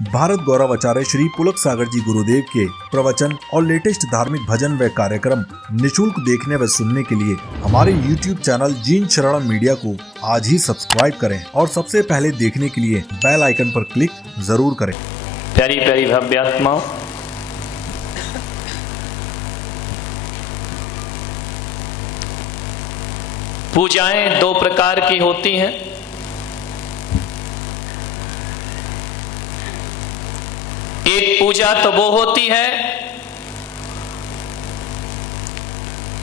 भारत गौरव आचार्य श्री पुलक सागर जी गुरुदेव के प्रवचन और लेटेस्ट धार्मिक भजन व कार्यक्रम निशुल्क देखने व सुनने के लिए हमारे YouTube चैनल जीन शरणम मीडिया को आज ही सब्सक्राइब करें और सबसे पहले देखने के लिए बेल आइकन पर क्लिक जरूर करें। प्यारी प्यारी भव्य आत्माओं, पूजाएं दो प्रकार की होती हैं। एक पूजा तो वो होती है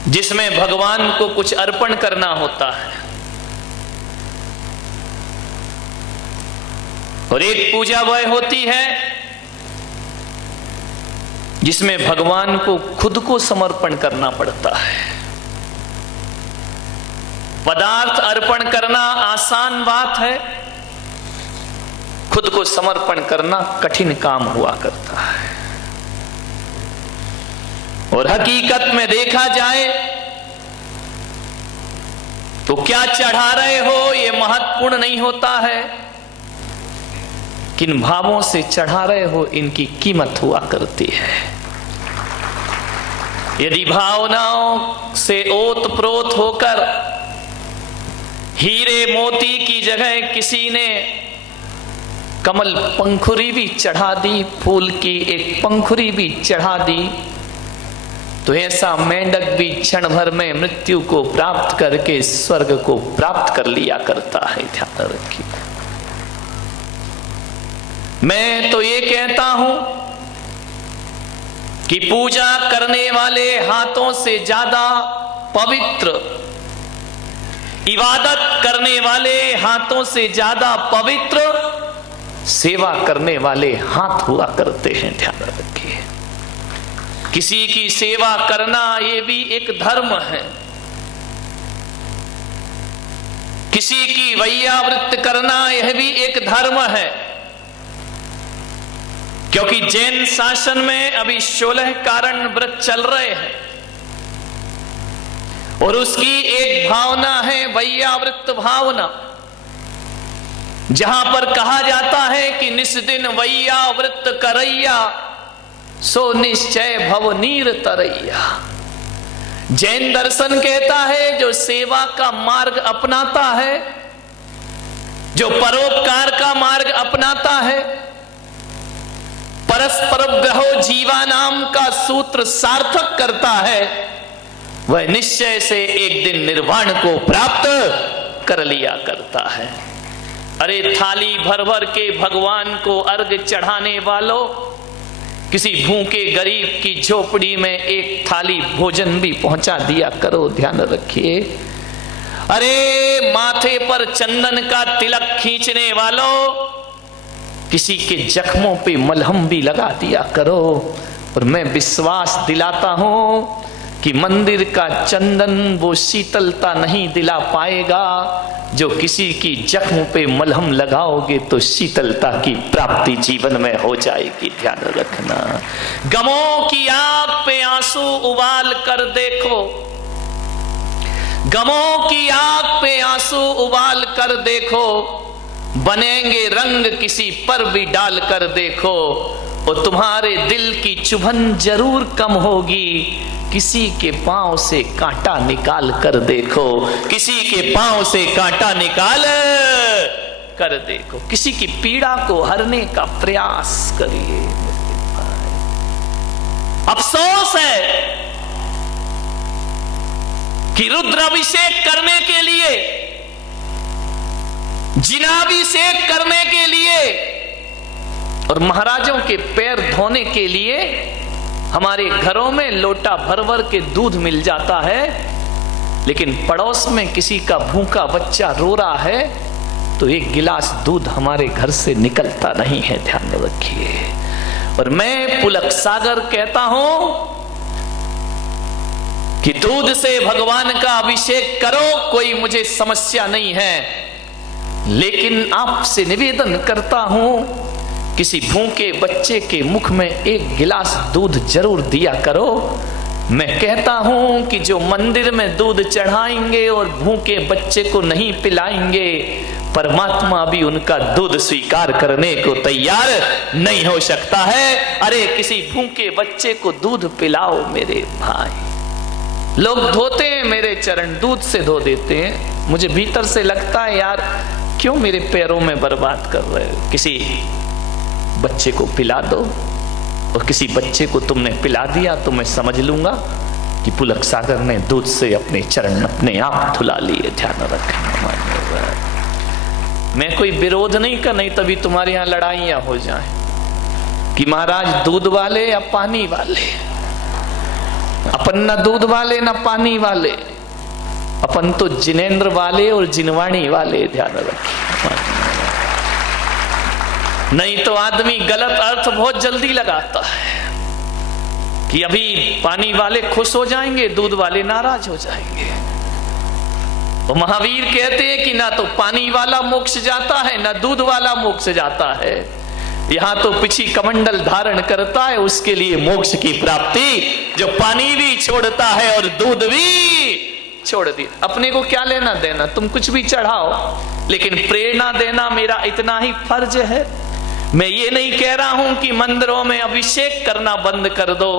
जिसमें भगवान को कुछ अर्पण करना होता है, और एक पूजा वह होती है जिसमें भगवान को खुद को समर्पण करना पड़ता है। पदार्थ अर्पण करना आसान बात है, खुद को समर्पण करना कठिन काम हुआ करता है। और हकीकत में देखा जाए तो क्या चढ़ा रहे हो ये महत्वपूर्ण नहीं होता है, किन भावों से चढ़ा रहे हो इनकी कीमत हुआ करती है। यदि भावनाओं से ओत प्रोत होकर हीरे मोती की जगह किसी ने कमल पंखुरी भी चढ़ा दी, फूल की एक पंखुरी भी चढ़ा दी, तो ऐसा मेंढक भी क्षण भर में मृत्यु को प्राप्त करके स्वर्ग को प्राप्त कर लिया करता है। ध्यान रखिए। मैं तो ये कहता हूं कि पूजा करने वाले हाथों से ज्यादा पवित्र, इबादत करने वाले हाथों से ज्यादा पवित्र सेवा करने वाले हाथ हुआ करते हैं। ध्यान रखिए। किसी की सेवा करना ये भी एक धर्म है, किसी की वैयावृत्त करना यह भी एक धर्म है, क्योंकि जैन शासन में अभी 16 कारण व्रत चल रहे हैं और उसकी एक भावना है वैयावृत्त भावना, जहां पर कहा जाता है कि निस्दिन वैयावृत्त करैया सो निश्चय भव नीर तरैया। जैन दर्शन कहता है जो सेवा का मार्ग अपनाता है, जो परोपकार का मार्ग अपनाता है, परस्पर ग्रहो जीवानाम का सूत्र सार्थक करता है, वह निश्चय से एक दिन निर्वाण को प्राप्त कर लिया करता है। अरे थाली भर भर के भगवान को अर्घ चढ़ाने वालों, किसी भूखे गरीब की झोपड़ी में एक थाली भोजन भी पहुंचा दिया करो। ध्यान रखिए। अरे माथे पर चंदन का तिलक खींचने वालों, किसी के जख्मों पे मलहम भी लगा दिया करो। और मैं विश्वास दिलाता हूं कि मंदिर का चंदन वो शीतलता नहीं दिला पाएगा जो किसी की जख्म पे मलहम लगाओगे तो शीतलता की प्राप्ति जीवन में हो जाएगी। ध्यान रखना। गमों की आग पे आंसू उबाल कर देखो, गमों की आग पे आंसू उबाल कर देखो, बनेंगे रंग किसी पर भी डाल कर देखो, और तुम्हारे दिल की चुभन जरूर कम होगी। किसी के पांव से कांटा निकाल कर देखो, किसी के पांव से कांटा निकाल कर देखो, किसी की पीड़ा को हरने का प्रयास करिए। अफसोस है कि रुद्राभिषेक करने के लिए, जिनाभिषेक करने के लिए और महाराजों के पैर धोने के लिए हमारे घरों में लोटा भर भर के दूध मिल जाता है, लेकिन पड़ोस में किसी का भूखा बच्चा रो रहा है तो एक गिलास दूध हमारे घर से निकलता नहीं है। ध्यान रखिए। और मैं पुलक सागर कहता हूं कि दूध से भगवान का अभिषेक करो, कोई मुझे समस्या नहीं है, लेकिन आपसे निवेदन करता हूं किसी भूखे बच्चे के मुख में एक गिलास दूध जरूर दिया करो। मैं कहता हूं कि जो मंदिर में दूध चढ़ाएंगे और भूखे बच्चे को नहीं पिलाएंगे, परमात्मा भी उनका दूध स्वीकार करने को तैयार नहीं हो सकता है। अरे किसी भूखे बच्चे को दूध पिलाओ मेरे भाई। लोग धोते हैं मेरे चरण, दूध से धो देते हैं। मुझे भीतर से लगता है यार क्यों मेरे पैरों में बर्बाद कर रहे हो। किसी बच्चे को पिला दो, और किसी बच्चे को तुमने पिला दिया तो मैं समझ लूंगा कि पुलक सागर ने दूध से अपने चरण अपने आप धुला लिए। ध्यान रखना, मैं कोई विरोध नहीं कर, नहीं तभी तुम्हारे यहां लड़ाइयां हो जाएं कि महाराज दूध वाले या पानी वाले। अपन ना दूध वाले ना पानी वाले, अपन तो जिनेंद्र वाले और जिनवाणी वाले। ध्यान रखिए, नहीं तो आदमी गलत अर्थ बहुत जल्दी लगाता है कि अभी पानी वाले खुश हो जाएंगे, दूध वाले नाराज हो जाएंगे। तो महावीर कहते हैं कि ना तो पानी वाला मोक्ष जाता है ना दूध वाला मोक्ष जाता है। यहां तो पिछी कमंडल धारण करता है उसके लिए मोक्ष की प्राप्ति, जो पानी भी छोड़ता है और दूध भी छोड़ दिया। अपने को क्या लेना देना, तुम कुछ भी चढ़ाओ, लेकिन प्रेरणा देना मेरा इतना ही फर्ज है। मैं ये नहीं कह रहा हूं कि मंदिरों में अभिषेक करना बंद कर दो,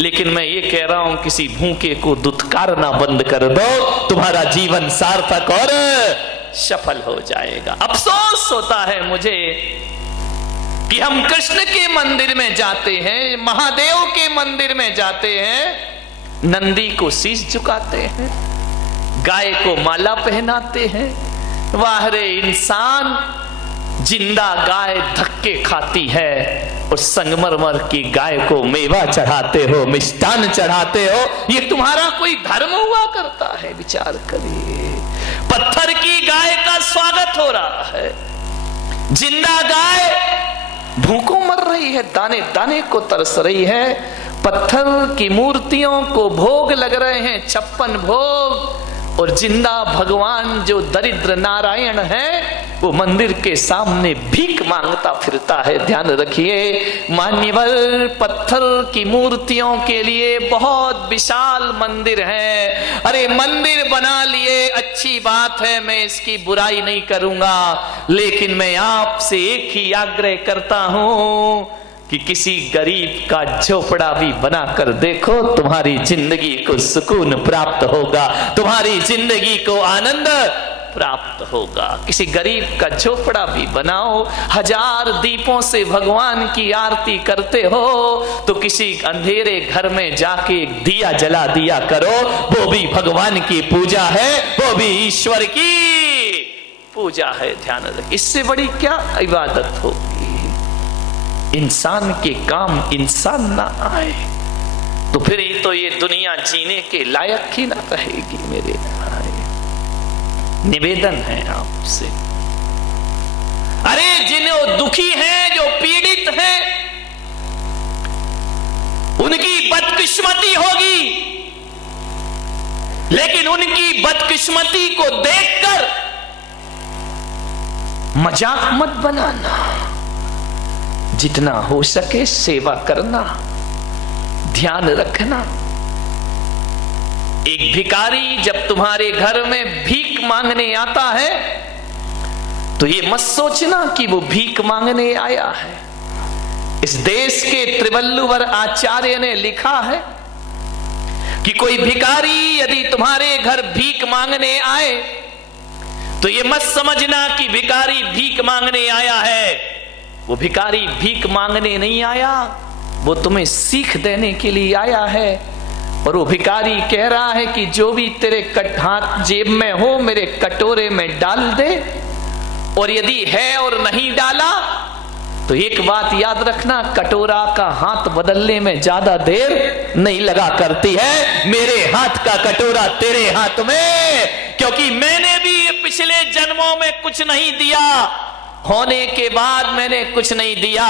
लेकिन मैं ये कह रहा हूं किसी भूखे को दुत्कारना बंद कर दो, तुम्हारा जीवन सार्थक और सफल हो जाएगा। अफसोस होता है मुझे कि हम कृष्ण के मंदिर में जाते हैं, महादेव के मंदिर में जाते हैं, नंदी को शीश झुकाते हैं, गाय को माला पहनाते हैं। वाह रे इंसान, जिंदा गाय धक्के खाती है और संगमरमर की गाय को मेवा चढ़ाते हो, मिष्टान चढ़ाते हो। ये तुम्हारा कोई धर्म हुआ करता है? विचार करिए। पत्थर की गाय का स्वागत हो रहा है, जिंदा गाय भूखों मर रही है, दाने दाने को तरस रही है। पत्थर की मूर्तियों को भोग लग रहे हैं, 56 भोग, और जिंदा भगवान जो दरिद्र नारायण है वो मंदिर के सामने भीख मांगता फिरता है। ध्यान रखिए मान्यवर, पत्थर की मूर्तियों के लिए बहुत विशाल मंदिर है। अरे मंदिर बना लिए अच्छी बात है, मैं इसकी बुराई नहीं करूंगा, लेकिन मैं आपसे एक ही आग्रह करता हूं कि किसी गरीब का झोपड़ा भी बनाकर देखो, तुम्हारी जिंदगी को सुकून प्राप्त होगा, तुम्हारी जिंदगी को आनंद प्राप्त होगा। किसी गरीब का झोपड़ा भी बनाओ, 1000 दीपों से भगवान की आरती करते हो तो किसी अंधेरे घर में जाके एक दिया जला दिया करो, वो भी भगवान की पूजा है, वो भी ईश्वर की पूजा है। ध्यान रख, इससे बड़ी क्या इबादत होगी? इंसान के काम इंसान ना आए तो फिर ये दुनिया जीने के लायक ही ना रहेगी। मेरे भाई, निवेदन है आपसे, अरे जिन्हें दुखी हैं, जो पीड़ित हैं, उनकी बदकिस्मती होगी, लेकिन उनकी बदकिस्मती को देखकर मजाक मत बनाना। जितना हो सके सेवा करना, ध्यान रखना। एक भिखारी जब तुम्हारे घर में भीख मांगने आता है तो ये मत सोचना कि वो भीख मांगने आया है। इस देश के त्रिवल्लुवर आचार्य ने लिखा है कि कोई भिखारी यदि तुम्हारे घर भीख मांगने आए तो ये मत समझना कि भिखारी भीख मांगने आया है। वो भिखारी भीख मांगने नहीं आया, वो तुम्हें सीख देने के लिए आया है। और वो भिखारी कह रहा है कि जो भी तेरे हाथ जेब में हो मेरे कटोरे में डाल दे, और यदि है और नहीं डाला तो एक बात याद रखना, कटोरा का हाथ बदलने में ज्यादा देर नहीं लगा करती है। मेरे हाथ का कटोरा तेरे हाथ में, क्योंकि मैंने भी पिछले जन्मों में कुछ नहीं दिया, होने के बाद मैंने कुछ नहीं दिया,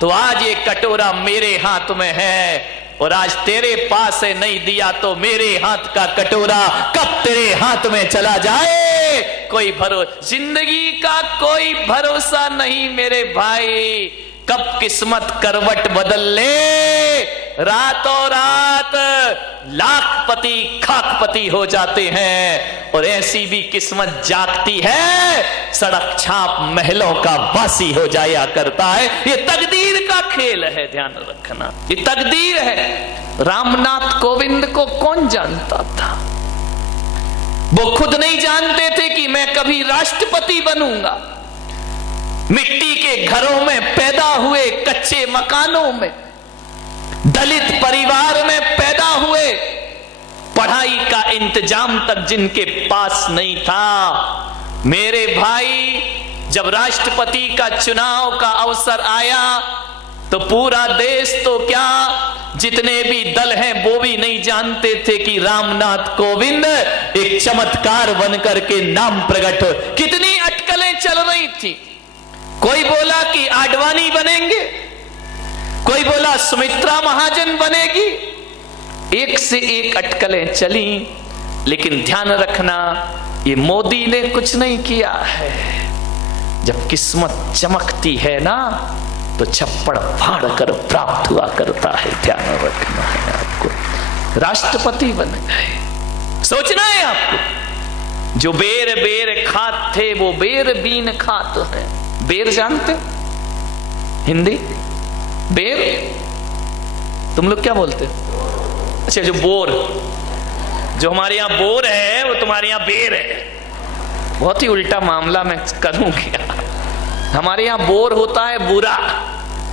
तो आज ये कटोरा मेरे हाथ में है। और आज तेरे पास से नहीं दिया तो मेरे हाथ का कटोरा कब तेरे हाथ में चला जाए कोई भरोसा, जिंदगी का कोई भरोसा नहीं मेरे भाई। कब किस्मत करवट बदल ले रातों रात लाखपति खाकपति हो जाते हैं, और ऐसी भी किस्मत जागती है सड़क छाप महलों का वासी हो जाया करता है। ये तकदीर का खेल है, ध्यान रखना, ये तकदीर है। रामनाथ कोविंद को कौन जानता था? वो खुद नहीं जानते थे कि मैं कभी राष्ट्रपति बनूंगा। मिट्टी के घरों में पैदा हुए, कच्चे मकानों में, दलित परिवार में पैदा हुए, पढ़ाई का इंतजाम तक जिनके पास नहीं था। मेरे भाई, जब राष्ट्रपति का चुनाव का अवसर आया तो पूरा देश तो क्या, जितने भी दल हैं वो भी नहीं जानते थे कि रामनाथ कोविंद एक चमत्कार बनकर के नाम प्रकट हो। कितनी अटकलें चल रही थी। कोई बोला कि आडवाणी बनेंगे, कोई बोला सुमित्रा महाजन बनेगी, एक से एक अटकलें चली। लेकिन ध्यान रखना, ये मोदी ने कुछ नहीं किया है। जब किस्मत चमकती है ना तो छप्पड़ फाड़ कर प्राप्त हुआ करता है। ध्यान रखना है आपको। राष्ट्रपति बन गए, सोचना है आपको। जो बेर बेर खात थे वो बेर बीन खात है। बेर जानते हिंदी? बेर तुम लोग क्या बोलते? अच्छा, जो बोर, जो हमारे यहां बोर है वो तुम्हारे यहां बेर है। बहुत ही उल्टा मामला मैं करूं क्या? हमारे यहां बोर होता है बुरा,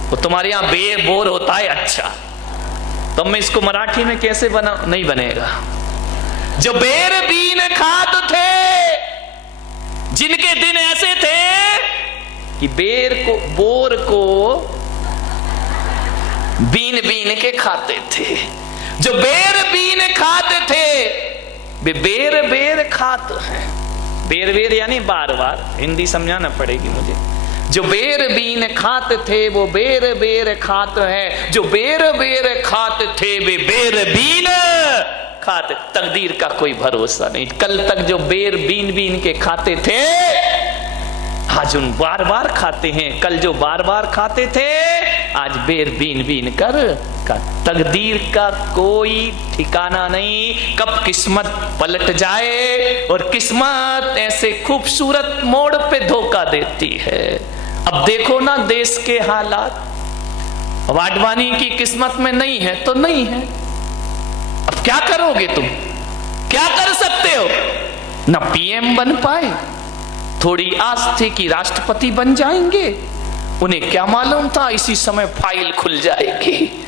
वो तुम्हारे यहां बोर होता है अच्छा। तो मैं इसको मराठी में कैसे बना? नहीं बनेगा। जो बेर बीन खात थे, जिनके दिन ऐसे थे कि बोर को बीन बीन के खाते थे। जो बेर बीन खाते थे वे बेर बेर खाते हैं। बेर बेर यानी बार बार, हिंदी समझाना पड़ेगी मुझे। जो बेर बीन खाते थे वो बेर बेर खाते हैं। जो बेर बेर खाते थे वे बेर बीन खाते। तकदीर का कोई भरोसा नहीं। कल तक जो बेर बीन बीन के खाते थे आज उन बार बार खाते हैं। कल जो बार बार खाते थे आज बेर बीन बीन कर का। तकदीर का कोई ठिकाना नहीं, कब किस्मत पलट जाए। और किस्मत ऐसे खूबसूरत मोड़ पे धोखा देती है। अब देखो ना देश के हालात। अब आडवाणी की किस्मत में नहीं है तो नहीं है, अब क्या करोगे तुम? क्या कर सकते हो? ना पीएम बन पाए, थोड़ी आस थी कि राष्ट्रपति बन जाएंगे, उन्हें क्या मालूम था इसी समय फाइल खुल जाएगी।